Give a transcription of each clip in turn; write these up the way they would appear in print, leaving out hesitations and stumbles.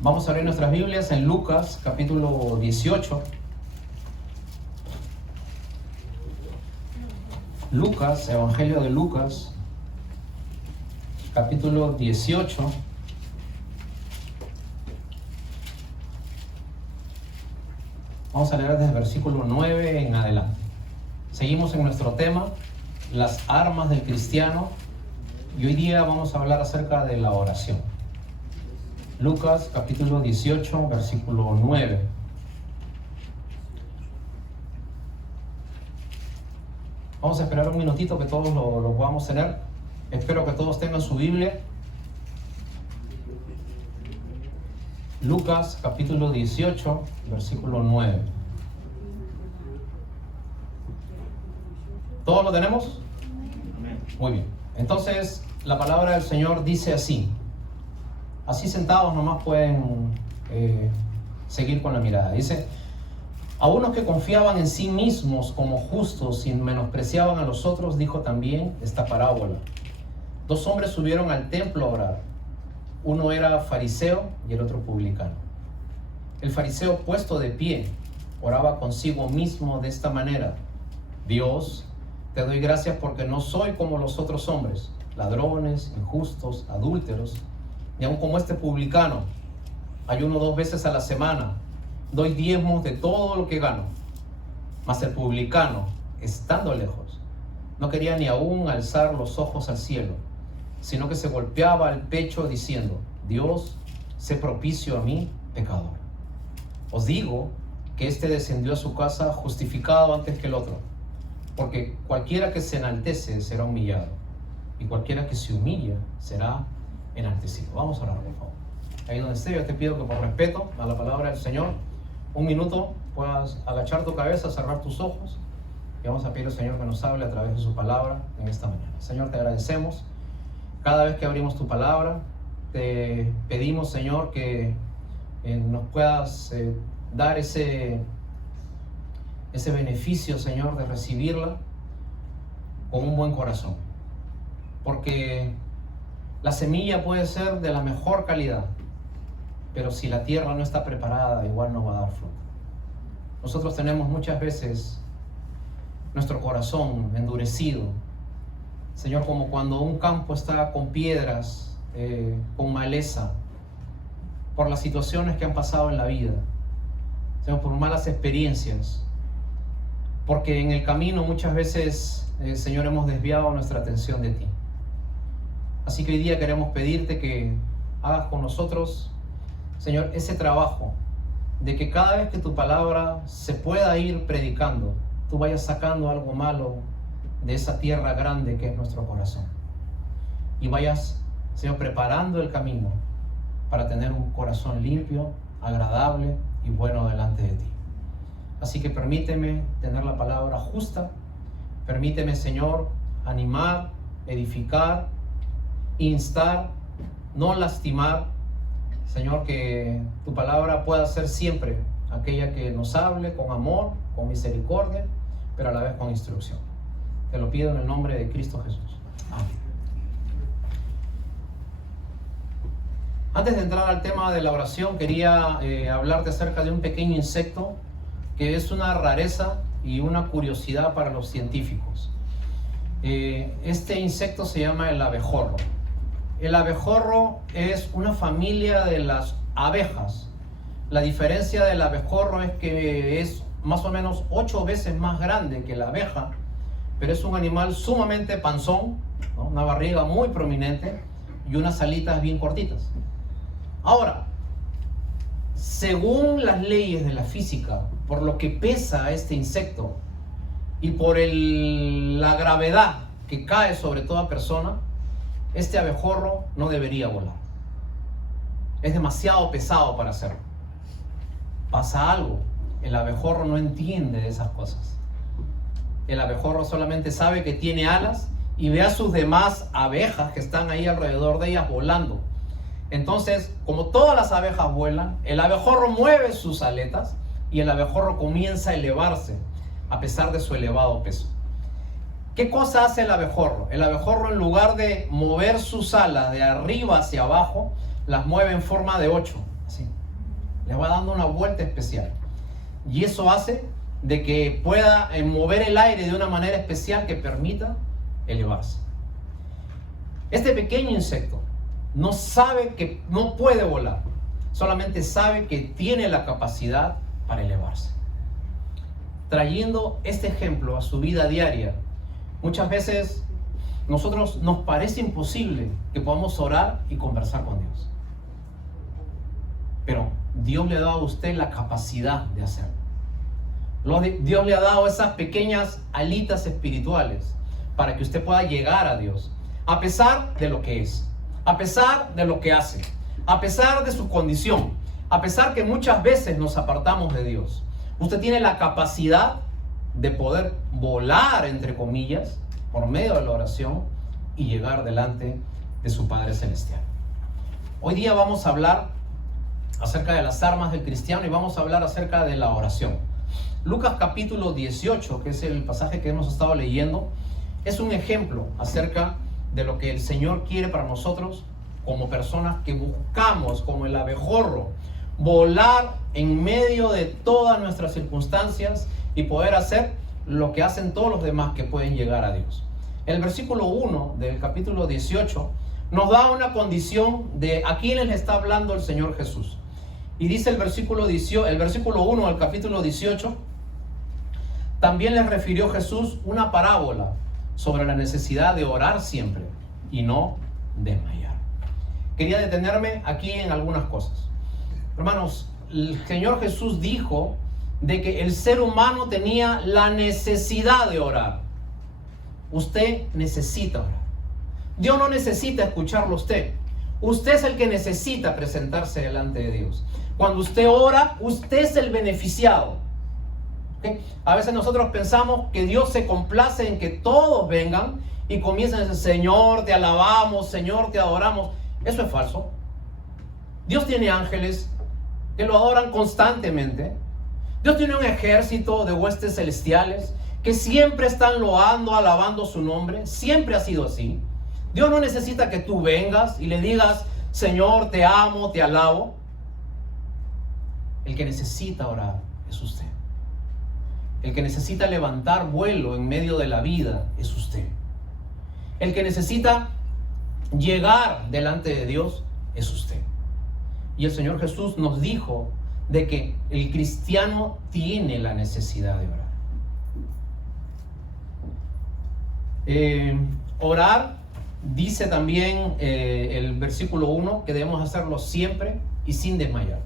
Vamos a abrir nuestras Biblias en Lucas, capítulo 18. Lucas, Evangelio de Lucas, capítulo 18. Vamos a leer desde el versículo 9 en adelante. Seguimos en nuestro tema, las armas del cristiano, y hoy día vamos a hablar acerca de la oración. Lucas, capítulo 18, versículo 9. Vamos a esperar un minutito que todos lo podamos tener. Espero que todos tengan su Biblia. Lucas, capítulo 18, versículo 9. ¿Todos lo tenemos? Muy bien. Entonces, la palabra del Señor dice así. Así sentados nomás pueden seguir con la mirada. Dice: a unos que confiaban en sí mismos como justos y menospreciaban a los otros, dijo también esta parábola. Dos hombres subieron al templo a orar. Uno era fariseo y el otro publicano. El fariseo, puesto de pie, oraba consigo mismo de esta manera: Dios, te doy gracias porque no soy como los otros hombres, ladrones, injustos, adúlteros, ni aun como este publicano. Ayuno 2 veces a la semana, doy diezmos de todo lo que gano. Mas el publicano, estando lejos, no quería ni aún alzar los ojos al cielo, sino que se golpeaba el pecho diciendo: Dios, sé propicio a mí, pecador. Os digo que este descendió a su casa justificado antes que el otro, porque cualquiera que se enaltece será humillado, y cualquiera que se humilla será enaltecido. Vamos a orar, por favor. Ahí donde esté, yo te pido que por respeto a la palabra del Señor, un minuto puedas agachar tu cabeza, cerrar tus ojos, y vamos a pedir al Señor que nos hable a través de su palabra en esta mañana. Señor, te agradecemos. Cada vez que abrimos tu palabra, te pedimos, Señor, que nos puedas dar ese beneficio, Señor, de recibirla con un buen corazón. Porque la semilla puede ser de la mejor calidad, pero si la tierra no está preparada, igual no va a dar fruto. Nosotros tenemos muchas veces nuestro corazón endurecido, Señor, como cuando un campo está con piedras, con maleza, por las situaciones que han pasado en la vida, Señor, por malas experiencias, porque en el camino muchas veces, Señor, hemos desviado nuestra atención de ti. Así que hoy día queremos pedirte que hagas con nosotros, Señor, ese trabajo de que cada vez que tu palabra se pueda ir predicando, tú vayas sacando algo malo de esa tierra grande que es nuestro corazón, y vayas, Señor, preparando el camino para tener un corazón limpio, agradable y bueno delante de ti. Así que permíteme tener la palabra justa, permíteme, Señor, animar, edificar, instar, no lastimar. Señor, que tu palabra pueda ser siempre aquella que nos hable con amor, con misericordia, pero a la vez con instrucción. Te lo pido en el nombre de Cristo Jesús. Amén. Antes de entrar al tema de la oración, quería hablarte acerca de un pequeño insecto que es una rareza y una curiosidad para los científicos. Este insecto se llama el abejorro. El abejorro es una familia de las abejas. La diferencia del abejorro es que es más o menos 8 veces más grande que la abeja, pero es un animal sumamente panzón, ¿no? Una barriga muy prominente y unas alitas bien cortitas. Ahora, según las leyes de la física, por lo que pesa este insecto y por la gravedad que cae sobre toda persona, este abejorro no debería volar. Es demasiado pesado para hacerlo. Pasa algo, el abejorro no entiende de esas cosas. El abejorro solamente sabe que tiene alas y ve a sus demás abejas que están ahí alrededor de ellas volando. Entonces, como todas las abejas vuelan, el abejorro mueve sus aletas y el abejorro comienza a elevarse a pesar de su elevado peso. ¿Qué cosa hace el abejorro? El abejorro, en lugar de mover sus alas de arriba hacia abajo, las mueve en forma de 8. Así. Le va dando una vuelta especial. Y eso hace de que pueda mover el aire de una manera especial que permita elevarse. Este pequeño insecto no sabe que no puede volar, solamente sabe que tiene la capacidad para elevarse. Trayendo este ejemplo a su vida diaria, muchas veces nosotros nos parece imposible que podamos orar y conversar con Dios. Pero Dios le ha dado a usted la capacidad de hacerlo. Dios le ha dado esas pequeñas alitas espirituales para que usted pueda llegar a Dios, a pesar de lo que es, a pesar de lo que hace, a pesar de su condición, a pesar que muchas veces nos apartamos de Dios. Usted tiene la capacidad de poder volar, entre comillas, por medio de la oración y llegar delante de su Padre Celestial. Hoy día vamos a hablar acerca de las armas del cristiano y vamos a hablar acerca de la oración. Lucas capítulo 18, que es el pasaje que hemos estado leyendo, es un ejemplo acerca de lo que el Señor quiere para nosotros como personas que buscamos, como el abejorro, volar en medio de todas nuestras circunstancias y poder hacer lo que hacen todos los demás que pueden llegar a Dios. El versículo 1 del capítulo 18 nos da una condición de a quiénes le está hablando el Señor Jesús. Y dice el versículo 1 del capítulo 18, también les refirió Jesús una parábola sobre la necesidad de orar siempre y no desmayar. Quería detenerme aquí en algunas cosas. Hermanos, el Señor Jesús dijo de que el ser humano tenía la necesidad de orar. Usted necesita orar. Dios no necesita escucharlo a usted. Usted es el que necesita presentarse delante de Dios. Cuando usted ora, usted es el beneficiado. ¿Okay? A veces nosotros pensamos que Dios se complace en que todos vengan y comiencen a decir, Señor, te alabamos, Señor, te adoramos. Eso es falso. Dios tiene ángeles que lo adoran constantemente. Dios tiene un ejército de huestes celestiales que siempre están loando, alabando su nombre. Siempre ha sido así. Dios no necesita que tú vengas y le digas, Señor, te amo, te alabo. El que necesita orar es usted. El que necesita levantar vuelo en medio de la vida es usted. El que necesita llegar delante de Dios es usted. Y el Señor Jesús nos dijo de que el cristiano tiene la necesidad de orar. Orar, dice también el versículo 1, que debemos hacerlo siempre y sin desmayar.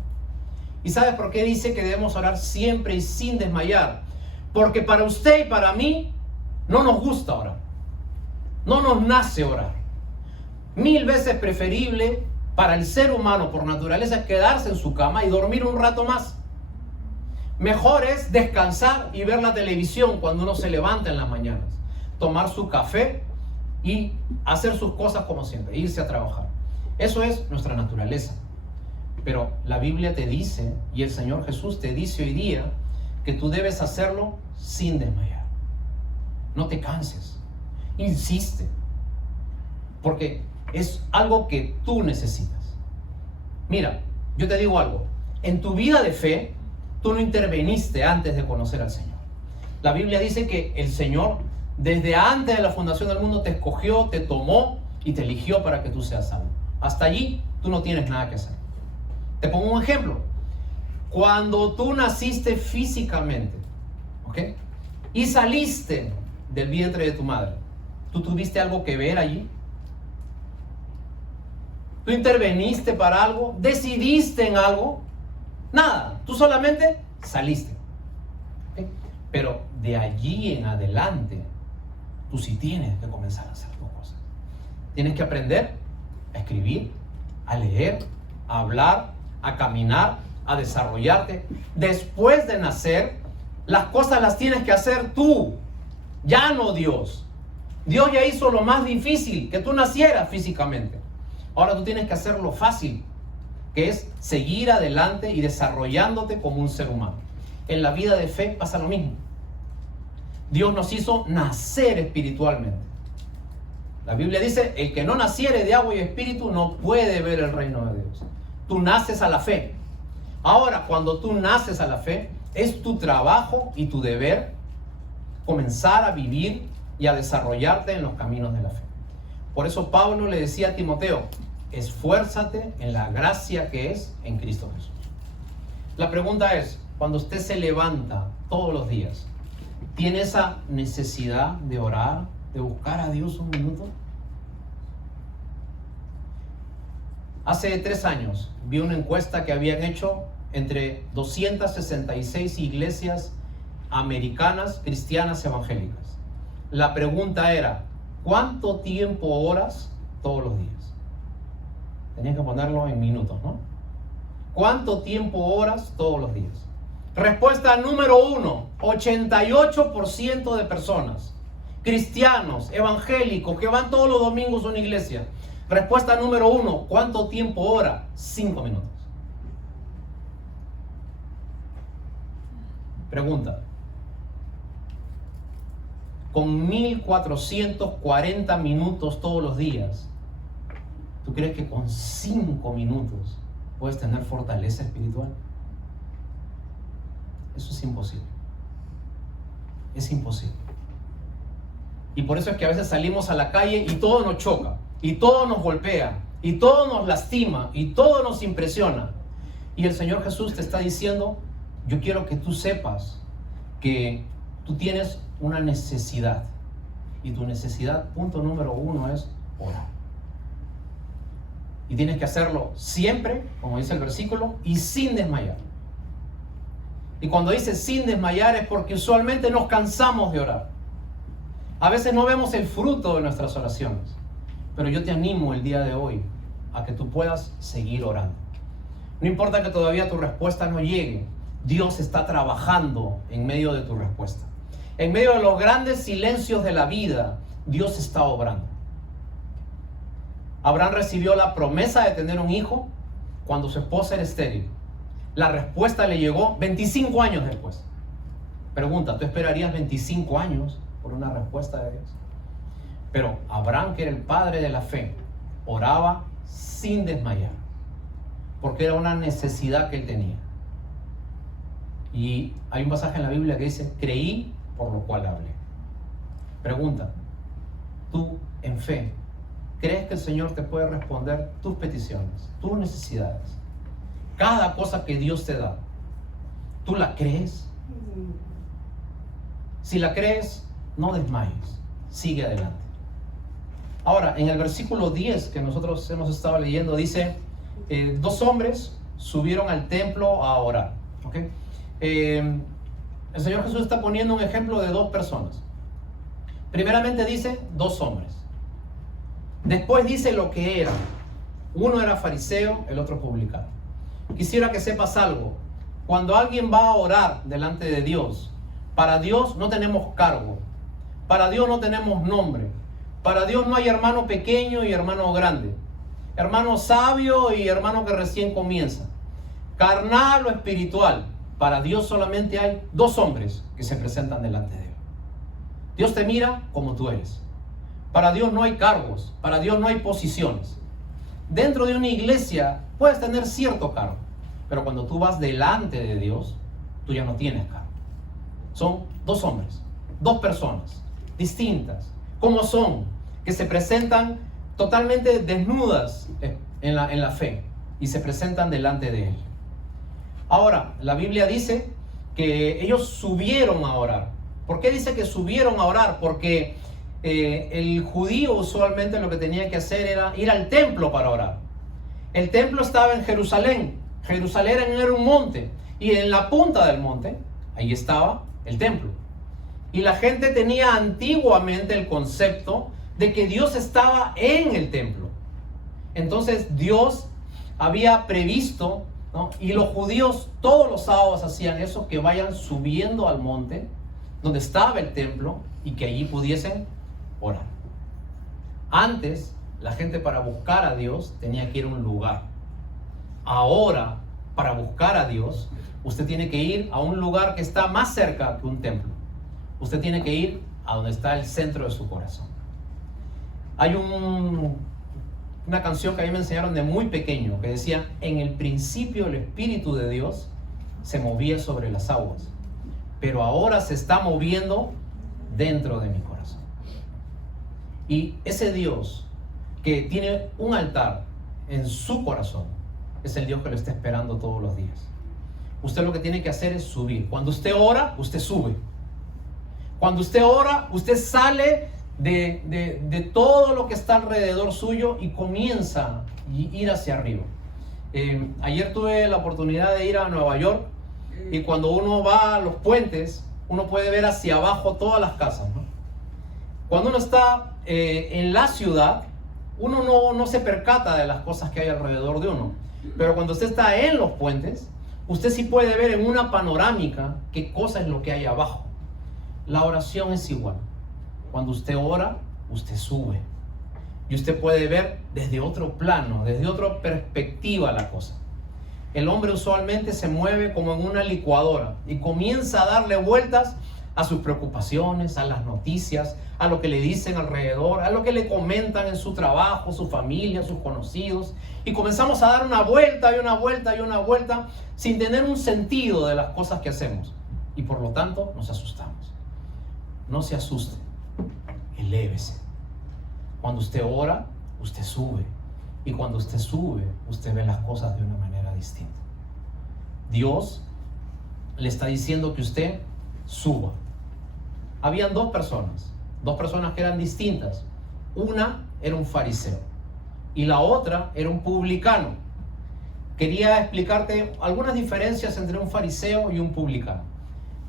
¿Y sabes por qué dice que debemos orar siempre y sin desmayar? Porque para usted y para mí no nos gusta orar. No nos nace orar. 1000 veces preferible para el ser humano por naturaleza es quedarse en su cama y dormir un rato más. Mejor es descansar y ver la televisión cuando uno se levanta en las mañanas. Tomar su café y hacer sus cosas como siempre, irse a trabajar. Eso es nuestra naturaleza. Pero la Biblia te dice, y el Señor Jesús te dice hoy día, que tú debes hacerlo sin desmayar. No te canses. Insiste. Porque es algo que tú necesitas. Mira, yo te digo algo. En tu vida de fe, tú no interveniste antes de conocer al Señor. La Biblia dice que el Señor, desde antes de la fundación del mundo, te escogió, te tomó y te eligió para que tú seas salvo. Hasta allí, tú no tienes nada que hacer. Te pongo un ejemplo. Cuando tú naciste físicamente, ¿ok? Y saliste del vientre de tu madre, ¿tú tuviste algo que ver allí? ¿Tú interveniste para algo? ¿Decidiste en algo? Nada, tú solamente saliste. ¿Okay? Pero de allí en adelante, tú sí tienes que comenzar a hacer tus cosas. Tienes que aprender a escribir, a leer, a hablar, a caminar, a desarrollarte. Después de nacer, las cosas las tienes que hacer tú, ya no Dios. Dios ya hizo lo más difícil, que tú nacieras físicamente. Ahora tú tienes que hacer lo fácil, que es seguir adelante y desarrollándote como un ser humano. En la vida de fe pasa lo mismo. Dios nos hizo nacer espiritualmente. La Biblia dice, el que no naciere de agua y espíritu no puede ver el reino de Dios. Tú naces a la fe. Ahora, cuando tú naces a la fe, es tu trabajo y tu deber comenzar a vivir y a desarrollarte en los caminos de la fe. Por eso Pablo le decía a Timoteo, esfuérzate en la gracia que es en Cristo Jesús. La pregunta es, cuando usted se levanta todos los días, ¿tiene esa necesidad de orar, de buscar a Dios un minuto? Hace 3 años vi una encuesta que habían hecho entre 266 iglesias americanas cristianas evangélicas. La pregunta era, ¿cuánto tiempo oras todos los días? Tenías que ponerlo en minutos, ¿no? ¿Cuánto tiempo oras todos los días? Respuesta número 1, 88% de personas, cristianos, evangélicos, que van todos los domingos a una iglesia. Respuesta número 1, ¿cuánto tiempo ora? 5 minutos. Pregunta. Con 1440 minutos todos los días, ¿tú crees que con 5 minutos puedes tener fortaleza espiritual? Eso es imposible. Es imposible. Y por eso es que a veces salimos a la calle y todo nos choca, y todo nos golpea, y todo nos lastima, y todo nos impresiona. Y el Señor Jesús te está diciendo, yo quiero que tú sepas que tú tienes una necesidad. Y tu necesidad, punto número 1, es orar. Y tienes que hacerlo siempre, como dice el versículo, y sin desmayar. Y cuando dice sin desmayar es porque usualmente nos cansamos de orar. A veces no vemos el fruto de nuestras oraciones. Pero yo te animo el día de hoy a que tú puedas seguir orando. No importa que todavía tu respuesta no llegue. Dios está trabajando en medio de tu respuesta. En medio de los grandes silencios de la vida, Dios está obrando. Abraham recibió la promesa de tener un hijo cuando su esposa era estéril. La respuesta le llegó 25 años después. Pregunta, ¿tú esperarías 25 años por una respuesta de Dios? Pero Abraham, que era el padre de la fe, oraba sin desmayar, porque era una necesidad que él tenía. Y hay un pasaje en la Biblia que dice, creí, por lo cual hablé. Pregunta, tú en fe, ¿crees que el Señor te puede responder tus peticiones, tus necesidades? Cada cosa que Dios te da, ¿tú la crees? Si la crees, no desmayes, sigue adelante. Ahora, en el versículo 10 que nosotros hemos estado leyendo, dice, 2 hombres subieron al templo a orar. ¿Okay? El Señor Jesús está poniendo un ejemplo de 2 personas. Primeramente dice 2 hombres. Después dice lo que eran. Uno era fariseo, el otro publicano. Quisiera que sepas algo. Cuando alguien va a orar delante de Dios, para Dios no tenemos cargo. Para Dios no tenemos nombre. Para Dios no hay hermano pequeño y hermano grande. Hermano sabio y hermano que recién comienza. Carnal o espiritual. Para Dios solamente hay 2 hombres que se presentan delante de Él. Dios te mira como tú eres. Para Dios no hay cargos. Para Dios no hay posiciones. Dentro de una iglesia puedes tener cierto cargo. Pero cuando tú vas delante de Dios, tú ya no tienes cargo. Son 2 hombres, 2 personas distintas. ¿Cómo son? Que se presentan totalmente desnudas en la fe y se presentan delante de Él. Ahora, la Biblia dice que ellos subieron a orar. ¿Por qué dice que subieron a orar? Porque el judío usualmente lo que tenía que hacer era ir al templo para orar. El templo estaba en Jerusalén. Jerusalén era un monte. Y en la punta del monte, ahí estaba el templo. Y la gente tenía antiguamente el concepto de que Dios estaba en el templo. Entonces Dios había previsto, ¿no? Y los judíos todos los sábados hacían eso, que vayan subiendo al monte donde estaba el templo y que allí pudiesen orar. Antes, la gente para buscar a Dios tenía que ir a un lugar. Ahora, para buscar a Dios, usted tiene que ir a un lugar que está más cerca que un templo. Usted tiene que ir a donde está el centro de su corazón. Hay un una canción que a mí me enseñaron de muy pequeño, que decía: en el principio el Espíritu de Dios se movía sobre las aguas, pero ahora se está moviendo dentro de mi corazón. Y ese Dios que tiene un altar en su corazón es el Dios que lo está esperando todos los días. Usted lo que tiene que hacer es subir. Cuando usted ora, usted sube. Cuando usted ora, usted sale de todo lo que está alrededor suyo y comienza a ir hacia arriba. Ayer tuve la oportunidad de ir a Nueva York, y cuando uno va a los puentes, uno puede ver hacia abajo todas las casas, ¿no? Cuando uno está en la ciudad, uno no se percata de las cosas que hay alrededor de uno. Pero cuando usted está en los puentes, usted sí puede ver en una panorámica qué cosa es lo que hay abajo. La oración es igual. Cuando usted ora, usted sube. Y usted puede ver desde otro plano, desde otra perspectiva la cosa. El hombre usualmente se mueve como en una licuadora y comienza a darle vueltas a sus preocupaciones, a las noticias, a lo que le dicen alrededor, a lo que le comentan en su trabajo, su familia, sus conocidos. Y comenzamos a dar una vuelta y una vuelta y una vuelta sin tener un sentido de las cosas que hacemos. Y por lo tanto nos asustamos. No se asuste, elévese. Cuando usted ora, usted sube. Y cuando usted sube, usted ve las cosas de una manera distinta. Dios le está diciendo que usted suba. Habían dos personas que eran distintas. Una era un fariseo y la otra era un publicano. Quería explicarte algunas diferencias entre un fariseo y un publicano.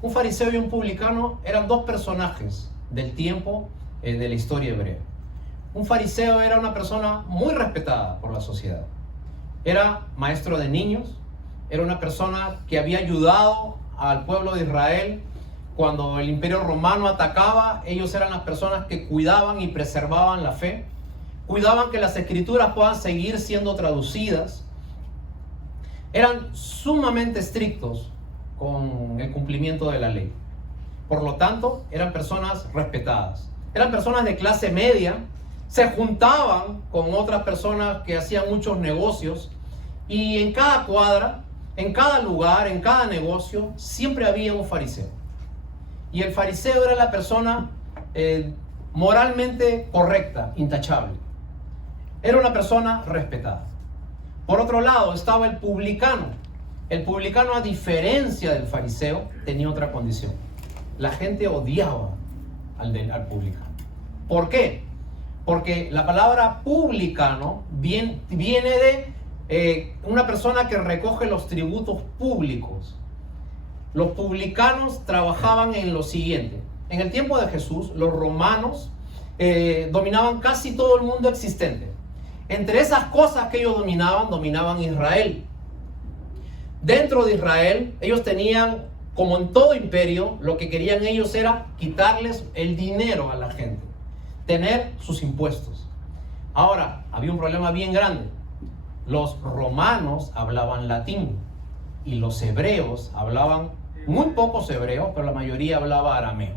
Un fariseo y un publicano eran dos personajes del tiempo de la historia hebrea. Un fariseo era una persona muy respetada por la sociedad. Era maestro de niños, era una persona que había ayudado al pueblo de Israel cuando el Imperio Romano atacaba. Ellos eran las personas que cuidaban y preservaban la fe, cuidaban que las escrituras puedan seguir siendo traducidas. Eran sumamente estrictos con el cumplimiento de la ley. Por lo tanto, eran personas respetadas. Eran personas de clase media. Se juntaban con otras personas que hacían muchos negocios, y en cada cuadra, en cada lugar, en cada negocio, siempre había un fariseo. Y el fariseo era la persona moralmente correcta, intachable. Era una persona respetada. Por otro lado estaba el publicano. El publicano, a diferencia del fariseo, tenía otra condición. La gente odiaba al publicano. ¿Por qué? Porque la palabra publicano viene de una persona que recoge los tributos públicos. Los publicanos trabajaban en lo siguiente. En el tiempo de Jesús, los romanos dominaban casi todo el mundo existente. Entre esas cosas que ellos dominaban Israel. Dentro de Israel, ellos tenían, como en todo imperio, lo que querían ellos era quitarles el dinero a la gente, tener sus impuestos. Ahora, había un problema bien grande. Los romanos hablaban latín y los hebreos hablaban, muy pocos hebreos, pero la mayoría hablaba arameo.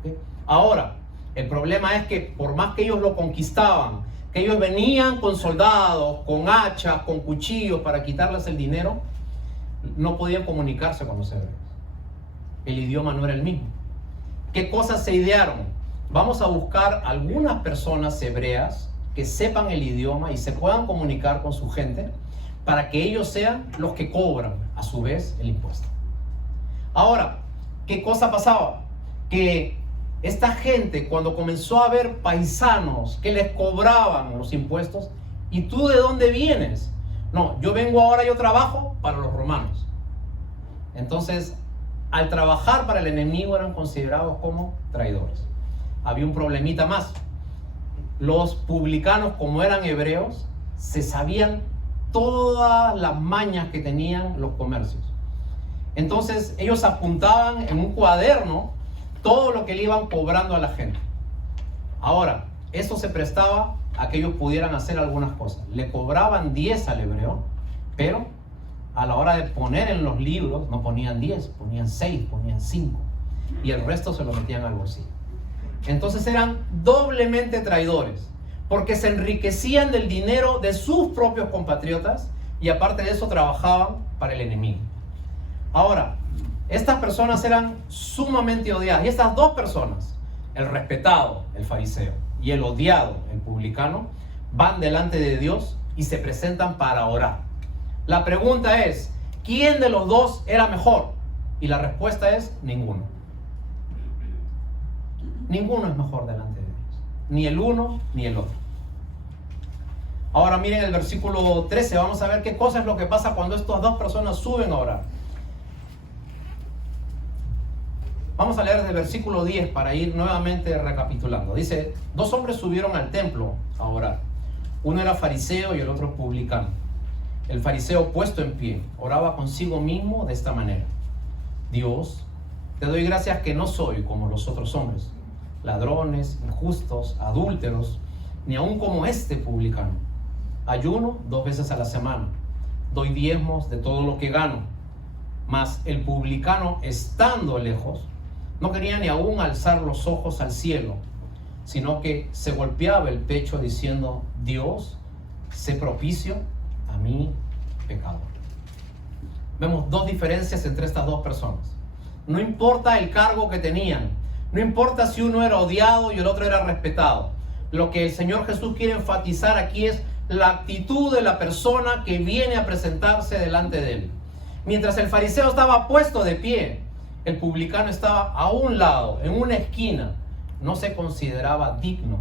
¿Okay? Ahora, el problema es que por más que ellos lo conquistaban, que ellos venían con soldados, con hachas, con cuchillos para quitarles el dinero, no podían comunicarse con los hebreos. El idioma no era el mismo. ¿Qué cosas se idearon? Vamos a buscar algunas personas hebreas que sepan el idioma y se puedan comunicar con su gente para que ellos sean los que cobran a su vez el impuesto. Ahora, ¿qué cosa pasaba? Que esta gente, cuando comenzó a ver paisanos que les cobraban los impuestos, ¿y tú de dónde vienes? No, yo vengo ahora, yo trabajo para los romanos. Entonces, al trabajar para el enemigo eran considerados como traidores. Había un problemita más. Los publicanos, como eran hebreos, se sabían todas las mañas que tenían los comercios. Entonces ellos apuntaban en un cuaderno todo lo que le iban cobrando a la gente. Ahora, eso se prestaba a que ellos pudieran hacer algunas cosas. Le cobraban 10 al hebreo, pero a la hora de poner en los libros no ponían 10, ponían 6, ponían 5, y el resto se lo metían al bolsillo. Entonces eran doblemente traidores, porque se enriquecían del dinero de sus propios compatriotas y aparte de eso trabajaban para el enemigo. Ahora, estas personas eran sumamente odiadas, y estas dos personas, el respetado, el fariseo, y el odiado, el publicano, van delante de Dios y se presentan para orar. La pregunta es, ¿quién de los dos era mejor? Y la respuesta es ninguno. Ninguno es mejor delante de Dios, ni el uno ni el otro. Ahora miren el versículo 13, vamos a ver qué cosa es lo que pasa cuando estas dos personas suben a orar. Vamos a leer desde el versículo 10 para ir nuevamente recapitulando. Dice, dos hombres subieron al templo a orar. Uno era fariseo y el otro publicano. El fariseo, puesto en pie, oraba consigo mismo de esta manera: Dios, te doy gracias que no soy como los otros hombres, ladrones, injustos, adúlteros, ni aun como este publicano. Ayuno 2 veces a la semana, doy diezmos de todo lo que gano. Mas el publicano, estando lejos, no quería ni aún alzar los ojos al cielo, sino que se golpeaba el pecho diciendo: Dios, sé propicio a mi pecador. Vemos dos diferencias entre estas dos personas. No importa el cargo que tenían, no importa si uno era odiado y el otro era respetado. Lo que el Señor Jesús quiere enfatizar aquí es la actitud de la persona que viene a presentarse delante de él. Mientras el fariseo estaba puesto de pie, el publicano estaba a un lado, en una esquina. No se consideraba digno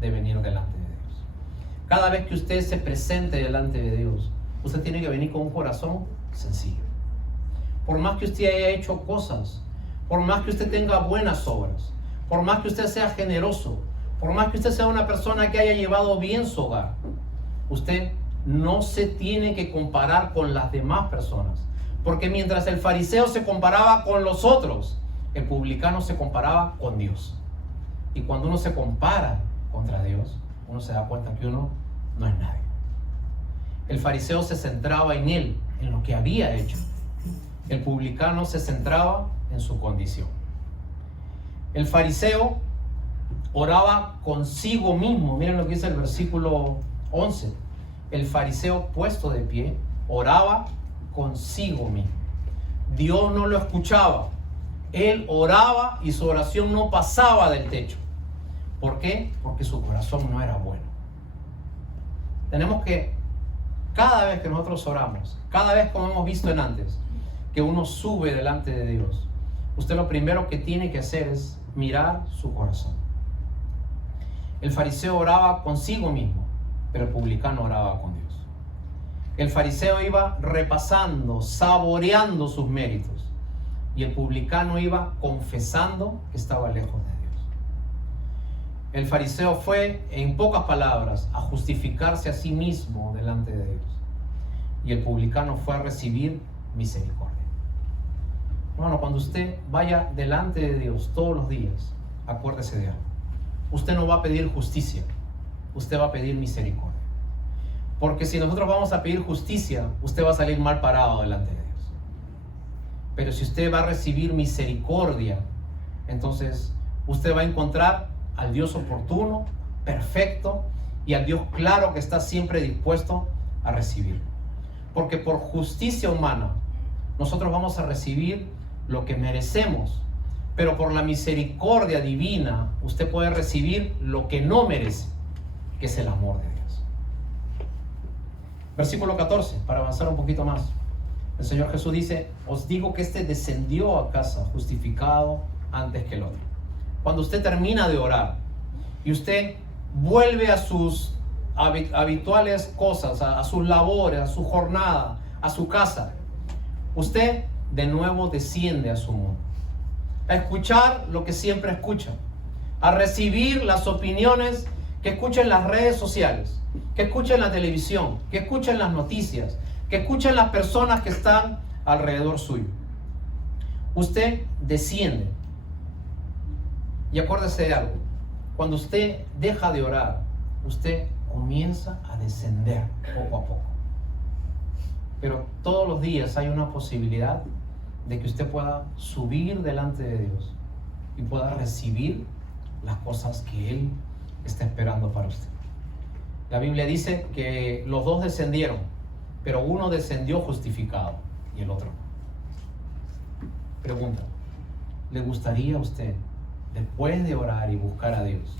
de venir delante de Dios. Cada vez que usted se presente delante de Dios, usted tiene que venir con un corazón sencillo. Por más que usted haya hecho cosas, por más que usted tenga buenas obras, por más que usted sea generoso, por más que usted sea una persona que haya llevado bien su hogar, usted no se tiene que comparar con las demás personas. Porque mientras el fariseo se comparaba con los otros, el publicano se comparaba con Dios. Y cuando uno se compara contra Dios, uno se da cuenta que uno no es nadie. El fariseo se centraba en él, en lo que había hecho. El publicano se centraba en su condición. El fariseo oraba consigo mismo. Miren lo que dice el versículo 11. El fariseo, puesto de pie, oraba consigo mismo. Dios no lo escuchaba. Él oraba y su oración no pasaba del techo. ¿Por qué? Porque su corazón no era bueno. Tenemos que, cada vez que nosotros oramos, cada vez, como hemos visto en antes, que uno sube delante de Dios, usted lo primero que tiene que hacer es mirar su corazón. El fariseo oraba consigo mismo, pero el publicano oraba con Dios. El fariseo iba repasando, saboreando sus méritos, y el publicano iba confesando que estaba lejos de Dios. El fariseo fue, en pocas palabras, a justificarse a sí mismo delante de Dios, y el publicano fue a recibir misericordia. Bueno, cuando usted vaya delante de Dios todos los días, acuérdese de algo. Usted no va a pedir justicia, usted va a pedir misericordia. Porque si nosotros vamos a pedir justicia, usted va a salir mal parado delante de Dios. Pero si usted va a recibir misericordia, entonces usted va a encontrar al Dios oportuno, perfecto, y al Dios claro que está siempre dispuesto a recibir. Porque por justicia humana, nosotros vamos a recibir lo que merecemos, pero por la misericordia divina, usted puede recibir lo que no merece, que es el amor de Dios. Versículo 14, para avanzar un poquito más. El Señor Jesús dice: os digo que este descendió a casa justificado antes que el otro. Cuando usted termina de orar y usted vuelve a sus habituales cosas, a sus labores, a su jornada, a su casa, usted de nuevo desciende a su mundo, a escuchar lo que siempre escucha, a recibir las opiniones que escucha en las redes sociales, que escucha en la televisión, que escucha en las noticias, que escucha en las personas que están alrededor suyo. Usted desciende. Y acuérdese de algo: cuando usted deja de orar, usted comienza a descender poco a poco. Pero todos los días hay una posibilidad de que usted pueda subir delante de Dios y pueda recibir las cosas que Él está esperando para usted. La Biblia dice que los dos descendieron, pero uno descendió justificado y el otro no. Pregunta, ¿le gustaría a usted, después de orar y buscar a Dios,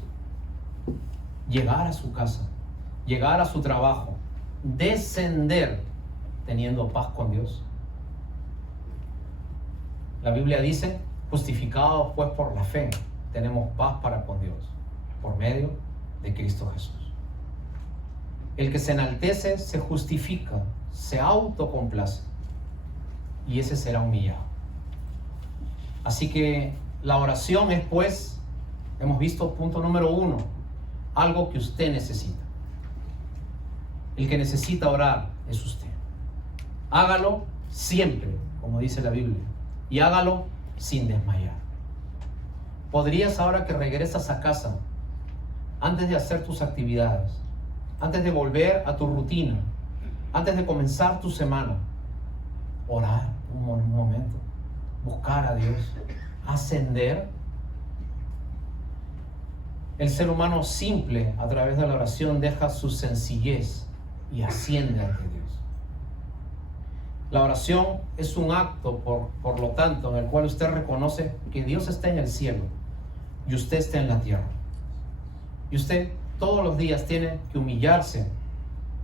llegar a su casa, llegar a su trabajo, descender teniendo paz con Dios? La Biblia dice, justificados pues por la fe, tenemos paz para con Dios, por medio de Cristo Jesús. El que se enaltece se justifica, se autocomplace, y ese será humillado. Así que la oración es, pues, hemos visto punto número 1, algo que usted necesita. El que necesita orar es usted. Hágalo siempre, como dice la Biblia, y hágalo sin desmayar. Podrías, ahora que regresas a casa, antes de hacer tus actividades, antes de volver a tu rutina, antes de comenzar tu semana, orar un momento, buscar a Dios, ascender. El ser humano simple, a través de la oración, deja su sencillez y asciende ante Dios. La oración es un acto, por lo tanto, en el cual usted reconoce que Dios está en el cielo y usted está en la tierra. Y usted todos los días tiene que humillarse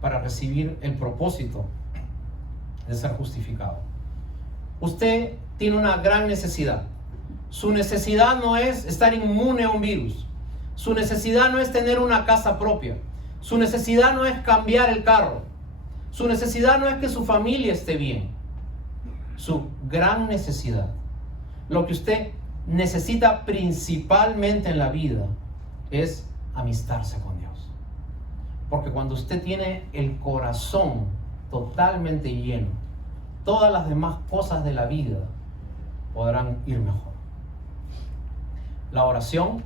para recibir el propósito de ser justificado. Usted tiene una gran necesidad. Su necesidad no es estar inmune a un virus. Su necesidad no es tener una casa propia. Su necesidad no es cambiar el carro. Su necesidad no es que su familia esté bien. Su gran necesidad, lo que usted necesita principalmente en la vida, es amistarse con Dios. Porque cuando usted tiene el corazón totalmente lleno, todas las demás cosas de la vida podrán ir mejor. La oración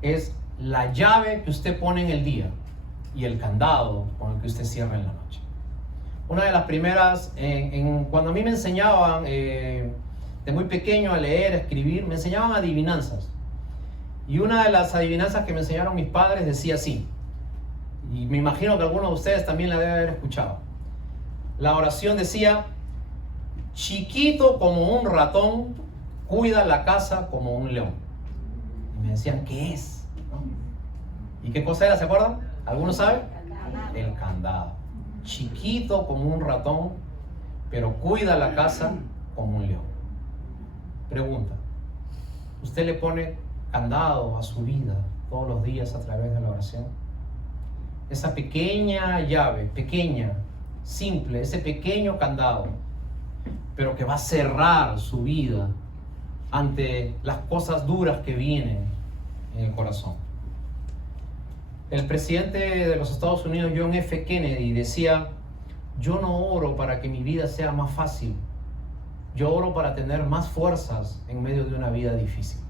es la llave que usted pone en el día y el candado con el que usted cierra en la noche. Una de las primeras, cuando a mí me enseñaban de muy pequeño a leer, a escribir, me enseñaban adivinanzas. Y una de las adivinanzas que me enseñaron mis padres decía así, y me imagino que algunos de ustedes también la deben haber escuchado. La oración decía: chiquito como un ratón, cuida la casa como un león. Y me decían, ¿qué es? ¿No? ¿Y qué cosa era? ¿Se acuerdan? ¿Alguno sabe? El candado. Chiquito como un ratón, pero cuida la casa como un león. Pregunta, ¿usted le pone candado a su vida todos los días a través de la oración? Esa pequeña llave, pequeña, simple, ese pequeño candado, pero que va a cerrar su vida ante las cosas duras que vienen en el corazón. El presidente de los Estados Unidos, John F. Kennedy, decía: yo no oro para que mi vida sea más fácil, yo oro para tener más fuerzas en medio de una vida difícil.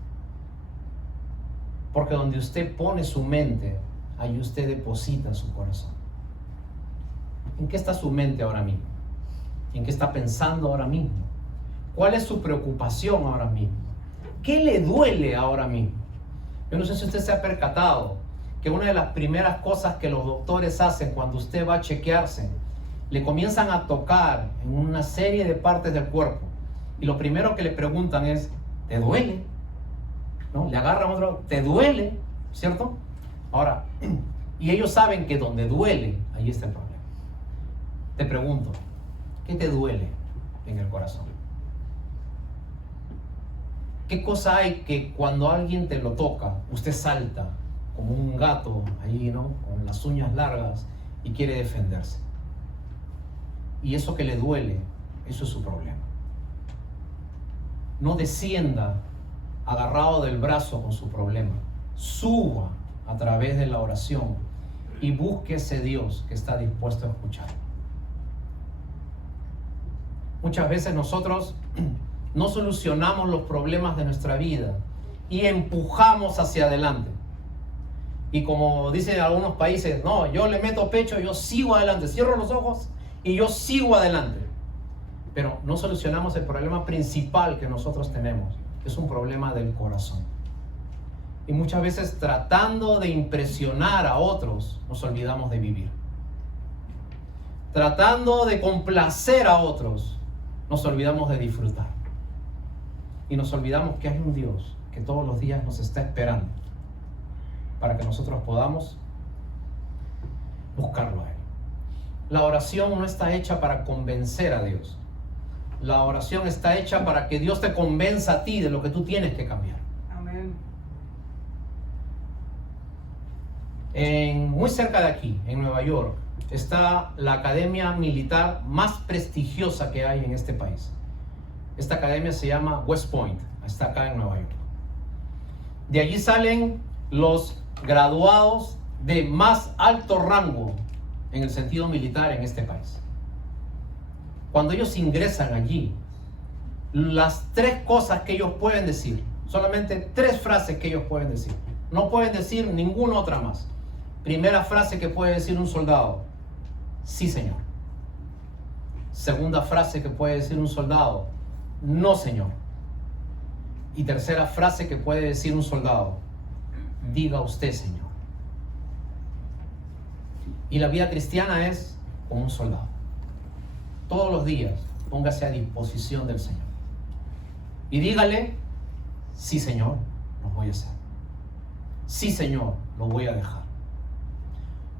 Porque donde usted pone su mente, ahí usted deposita su corazón. ¿En qué está su mente ahora mismo? ¿En qué está pensando ahora mismo? ¿Cuál es su preocupación ahora mismo? ¿Qué le duele ahora mismo? Yo no sé si usted se ha percatado que una de las primeras cosas que los doctores hacen cuando usted va a chequearse, le comienzan a tocar en una serie de partes del cuerpo. Y lo primero que le preguntan es: ¿te duele? ¿No? Le agarran otro: ¿te duele? ¿Cierto? Ahora, y ellos saben que donde duele, ahí está el problema. Te pregunto, ¿qué te duele en el corazón? ¿Qué cosa hay que cuando alguien te lo toca, usted salta como un gato ahí, ¿no? Con las uñas largas y quiere defenderse? Y eso que le duele, eso es su problema. No descienda agarrado del brazo con su problema. Suba a través de la oración y busque ese Dios que está dispuesto a escuchar. Muchas veces nosotros no solucionamos los problemas de nuestra vida y empujamos hacia adelante. Y como dicen algunos países, no, yo le meto pecho, yo sigo adelante, cierro los ojos y yo sigo adelante. Pero no solucionamos el problema principal que nosotros tenemos, que es un problema del corazón. Y muchas veces tratando de impresionar a otros, nos olvidamos de vivir. Tratando de complacer a otros, nos olvidamos de disfrutar. Y nos olvidamos que hay un Dios que todos los días nos está esperando para que nosotros podamos buscarlo a Él. La oración no está hecha para convencer a Dios. La oración está hecha para que Dios te convenza a ti de lo que tú tienes que cambiar. Amén. Muy cerca de aquí, en Nueva York, está la academia militar más prestigiosa que hay en este país. Esta academia se llama West Point, está acá en Nueva York. De allí salen los graduados de más alto rango en el sentido militar en este país. Cuando ellos ingresan allí, las 3 cosas que ellos pueden decir, solamente 3 frases que ellos pueden decir, no pueden decir ninguna otra más. Primera frase que puede decir un soldado: sí, señor. Segunda frase que puede decir un soldado: no, señor. Y tercera frase que puede decir un soldado: diga usted, señor. Y la vida cristiana es como un soldado. Todos los días póngase a disposición del Señor y dígale: sí, Señor, lo voy a hacer. Sí, Señor, lo voy a dejar.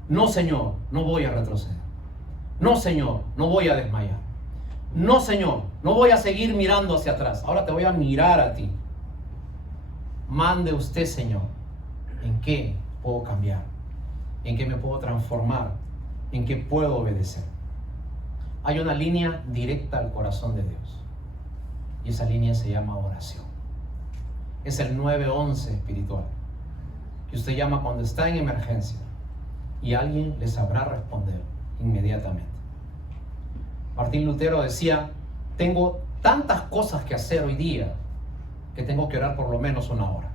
No, Señor, no voy a retroceder. No, Señor, no voy a desmayar. No, Señor, no voy a seguir mirando hacia atrás. Ahora te voy a mirar a ti. Mande usted, Señor, en qué puedo cambiar, en qué me puedo transformar, en qué puedo obedecer. Hay una línea directa al corazón de Dios, y esa línea se llama oración. Es el 911 espiritual, que usted llama cuando está en emergencia y alguien le sabrá responder inmediatamente. Martín Lutero decía: tengo tantas cosas que hacer hoy día que tengo que orar por lo menos 1 hora.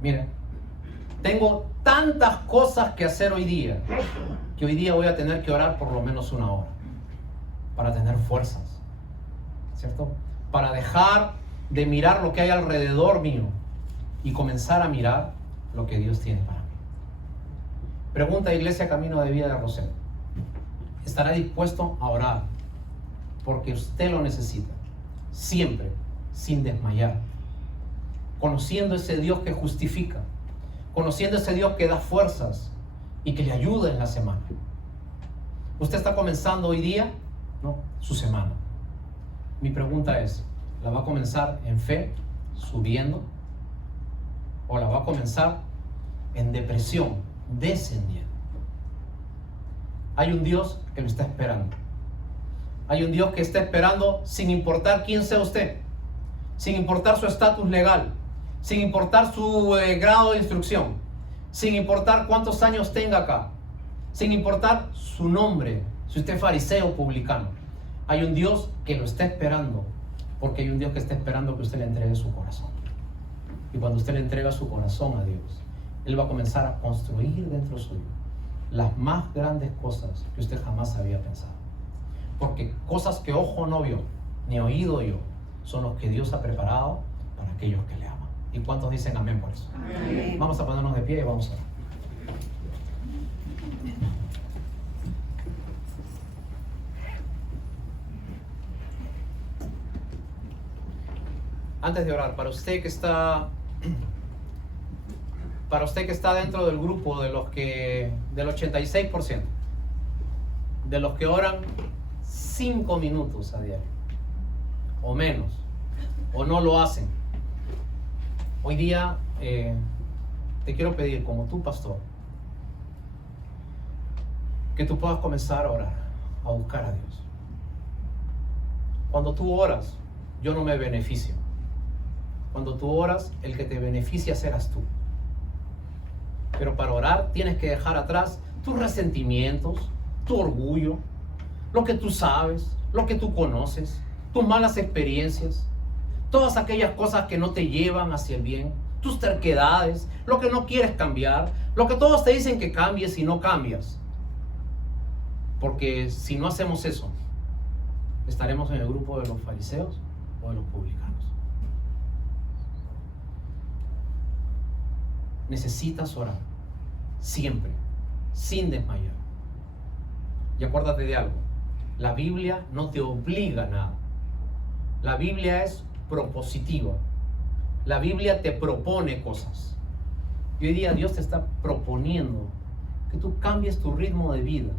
Miren, tengo tantas cosas que hacer hoy día que hoy día voy a tener que orar por lo menos 1 hora para tener fuerzas, ¿cierto? Para dejar de mirar lo que hay alrededor mío y comenzar a mirar lo que Dios tiene para mí. Pregunta Iglesia Camino de Vida de Rosel: ¿estará dispuesto a orar porque usted lo necesita, siempre, sin desmayar, conociendo ese Dios que justifica, conociendo ese Dios que da fuerzas y que le ayuda en la semana? Usted está comenzando hoy día, ¿no?, su semana. Mi pregunta es: ¿la va a comenzar en fe, subiendo? ¿O la va a comenzar en depresión, descendiendo? Hay un Dios que lo está esperando. Hay un Dios que está esperando sin importar quién sea usted, sin importar su estatus legal, sin importar su grado de instrucción, sin importar cuántos años tenga acá, sin importar su nombre, si usted es fariseo o publicano. Hay un Dios que lo está esperando, porque hay un Dios que está esperando que usted le entregue su corazón. Y cuando usted le entrega su corazón a Dios, Él va a comenzar a construir dentro suyo las más grandes cosas que usted jamás había pensado. Porque cosas que ojo no vio, ni oído oyó, son los que Dios ha preparado para aquellos que le aman. ¿Y cuántos dicen amén por eso? Amén. Vamos a ponernos de pie y vamos a orar. Antes de orar, para usted que está dentro del grupo de los que, del 86%, de los que oran 5 minutos a diario, o menos, o no lo hacen, hoy día te quiero pedir, como tu pastor, que tú puedas comenzar a orar, a buscar a Dios. Cuando tú oras, yo no me beneficio. Cuando tú oras, el que te beneficia serás tú. Pero para orar tienes que dejar atrás tus resentimientos, tu orgullo, lo que tú sabes, lo que tú conoces, tus malas experiencias, todas aquellas cosas que no te llevan hacia el bien, tus terquedades, lo que no quieres cambiar, lo que todos te dicen que cambies y no cambias. Porque si no hacemos eso, estaremos en el grupo de los fariseos o de los publicanos. necesitas orar. Siempre, sin desmayar. Y acuérdate de algo. La Biblia no te obliga a nada. La Biblia es propositiva. La Biblia te propone cosas. Y hoy día Dios te está proponiendo que tú cambies tu ritmo de vida.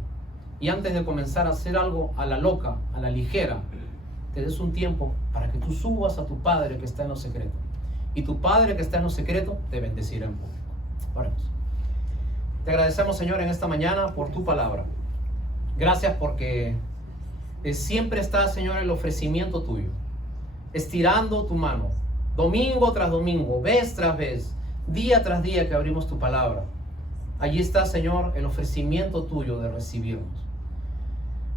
Y antes de comenzar a hacer algo a la loca, a la ligera, te des un tiempo para que tú subas a tu Padre que está en lo secreto. Y tu Padre que está en lo secreto te bendecirá en público. Oremos. Te agradecemos, Señor, en esta mañana por tu palabra. Gracias porque siempre está, Señor, el ofrecimiento tuyo. Estirando tu mano, domingo tras domingo, vez tras vez, día tras día que abrimos tu palabra. Allí está, Señor, el ofrecimiento tuyo de recibirnos.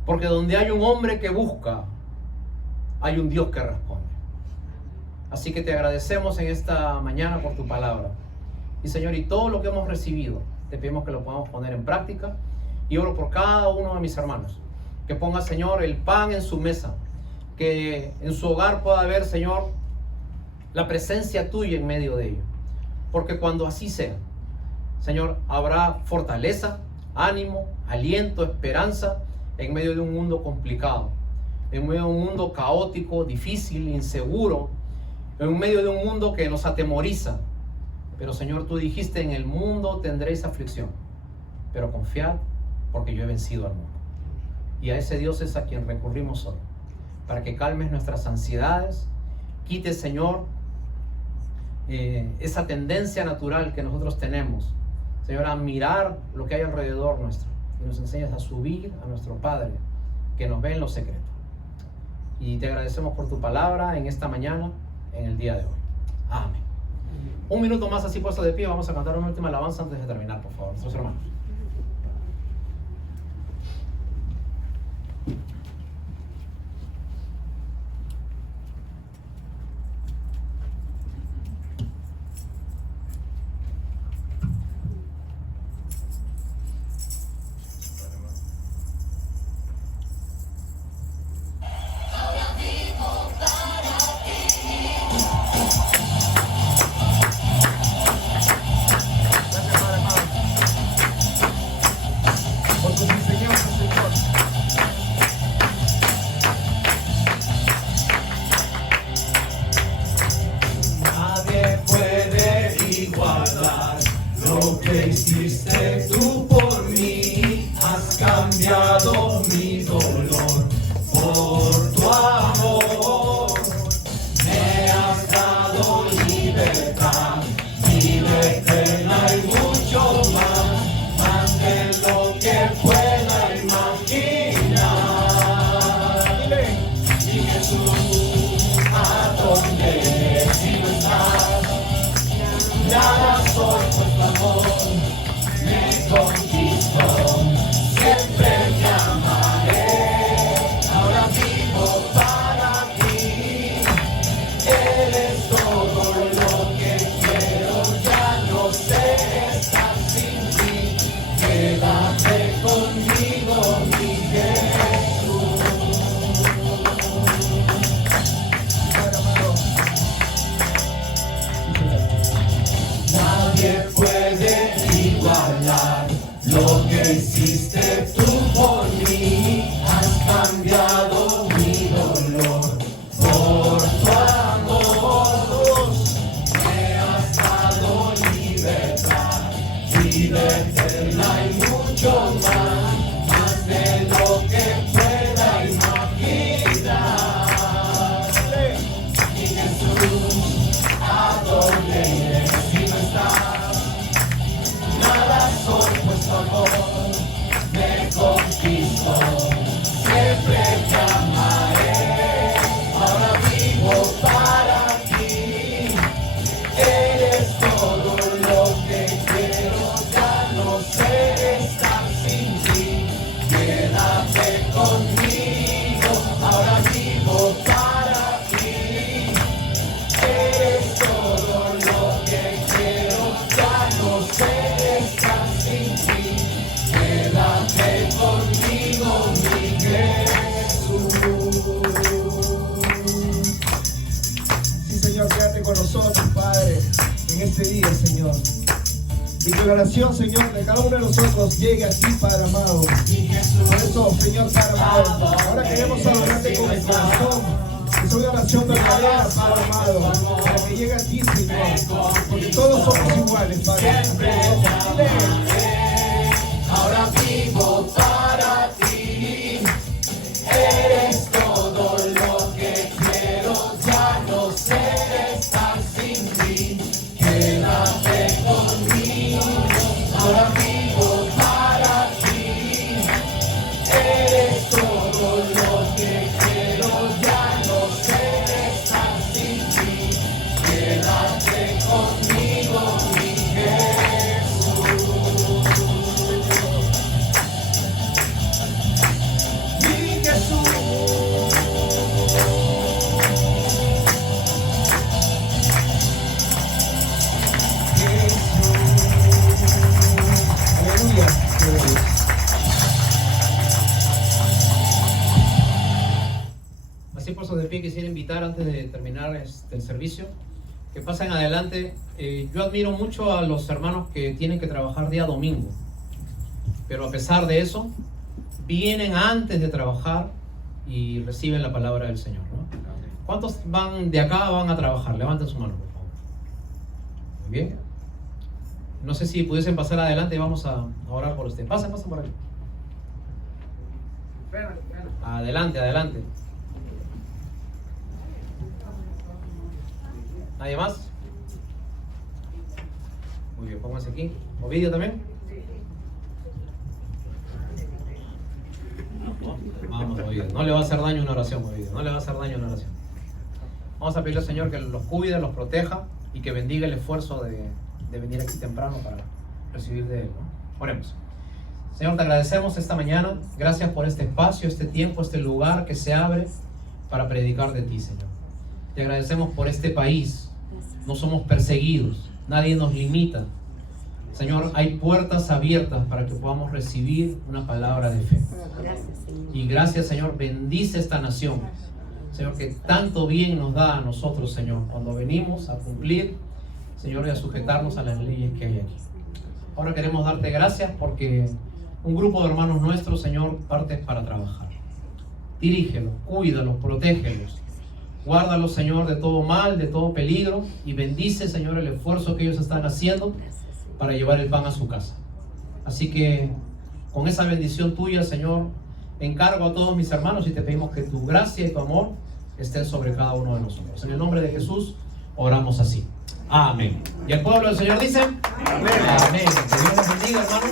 Porque donde hay un hombre que busca, hay un Dios que responde. Así que te agradecemos en esta mañana por tu palabra. Y Señor, y todo lo que hemos recibido, te pedimos que lo podamos poner en práctica. Y oro por cada uno de mis hermanos. Que ponga, Señor, el pan en su mesa. Que en su hogar pueda haber, Señor, la presencia tuya en medio de ellos. Porque cuando así sea, Señor, habrá fortaleza, ánimo, aliento, esperanza en medio de un mundo complicado, en medio de un mundo caótico, difícil, inseguro, en medio de un mundo que nos atemoriza. Pero Señor, tú dijiste, en el mundo tendréis aflicción, pero confiad porque yo he vencido al mundo. Y a ese Dios es a quien recurrimos hoy, para que calmes nuestras ansiedades, quites, Señor, esa tendencia natural que nosotros tenemos, Señor, a mirar lo que hay alrededor nuestro, y nos enseñas a subir a nuestro Padre que nos ve en lo secreto. Y te agradecemos por tu palabra en esta mañana, en el día de hoy. Amén. Un minuto más así puesto de pie, vamos a cantar una última alabanza antes de terminar, por favor, nuestros hermanos. Hiciste tú por mí, has cambiado mi dolor por tu amor, me has dado libertad, vida eterna y mucho más de lo que pueda imaginar. Y Jesús, ¿a dónde si no estás? Nada soy, pues tu amor me conquistó, siempre te amaré, ahora vivo para ti, eres todo lo que quiero, ya no sé estar sin ti, quédate conmigo, mi Jesús. Nadie puede igualar lo que hiciste tú por mí, has cambiado mi dolor por tu amor, me has dado libertad, vida eterna y mucho más de lo que pueda imaginar. Y Jesús, ¿a dónde iré si no estás? Nada soy, pues tu amor me conquistó, siempre te amaré, ahora vivo para ti, eres todo lo que quiero, ya no sé estar sin ti, quédate conmigo, ahora vivo para ti, eres todo lo que quiero, ya no sé estar sin ti, quédate conmigo, mi Jesús. Sí, Señor, quédate con nosotros, Padre, en este día, Señor. Y que la oración, Señor, de cada uno de nosotros llegue a ti, Padre amado. Por eso, Señor, Padre amado, ahora queremos adorarte con el corazón. Es una oración verdadera, Padre amado, para que llegue a ti, Señor. Porque todos somos iguales, Padre. Ahora vivo para ti. Eres todo lo que quiero. Ya no sé estar sin ti. Quédate conmigo. Ahora vivo para ti. Eres todo lo que quiero. Ya no sé estar sin ti. Quédate conmigo, mi Jesús. Mi Jesús. Aleluya. Así puestos de pie, quisiera invitar antes de terminar el servicio que pasen adelante. Yo admiro mucho a los hermanos que tienen que trabajar día domingo, pero a pesar de eso vienen antes de trabajar y reciben la palabra del Señor, ¿no? ¿Cuántos van de acá van a trabajar? Levanten su mano, por favor. Muy bien. No sé si pudiesen pasar adelante y vamos a orar por ustedes. Pasen por aquí. Adelante, adelante. ¿Nadie más? Muy bien, pónganse aquí. ¿Ovidio también? Vamos, Ovidio. No le va a hacer daño una oración, Ovidio. No le va a hacer daño una oración. Vamos a pedirle al Señor que los cuide, los proteja y que bendiga el esfuerzo de venir aquí temprano para recibir de Él, ¿no? Oremos. Señor, te agradecemos esta mañana. Gracias por este espacio, este tiempo, este lugar que se abre para predicar de ti, Señor. Te agradecemos por este país. No somos perseguidos. Nadie nos limita. Señor, hay puertas abiertas para que podamos recibir una palabra de fe. Y gracias, Señor, bendice esta nación. Señor, que tanto bien nos da a nosotros, Señor, cuando venimos a cumplir, Señor, y a sujetarnos a las leyes que hay aquí. Ahora queremos darte gracias porque un grupo de hermanos nuestros, Señor, parte para trabajar. Dirígelos, cuídalos, protégelos. Guárdalos, Señor, de todo mal, de todo peligro, y bendice, Señor, el esfuerzo que ellos están haciendo para llevar el pan a su casa. Así que con esa bendición tuya, Señor, encargo a todos mis hermanos y te pedimos que tu gracia y tu amor estén sobre cada uno de nosotros. En el nombre de Jesús oramos así. Amén. Y el pueblo del Señor dice: Amén. Amén. Que Dios los bendiga, hermanos.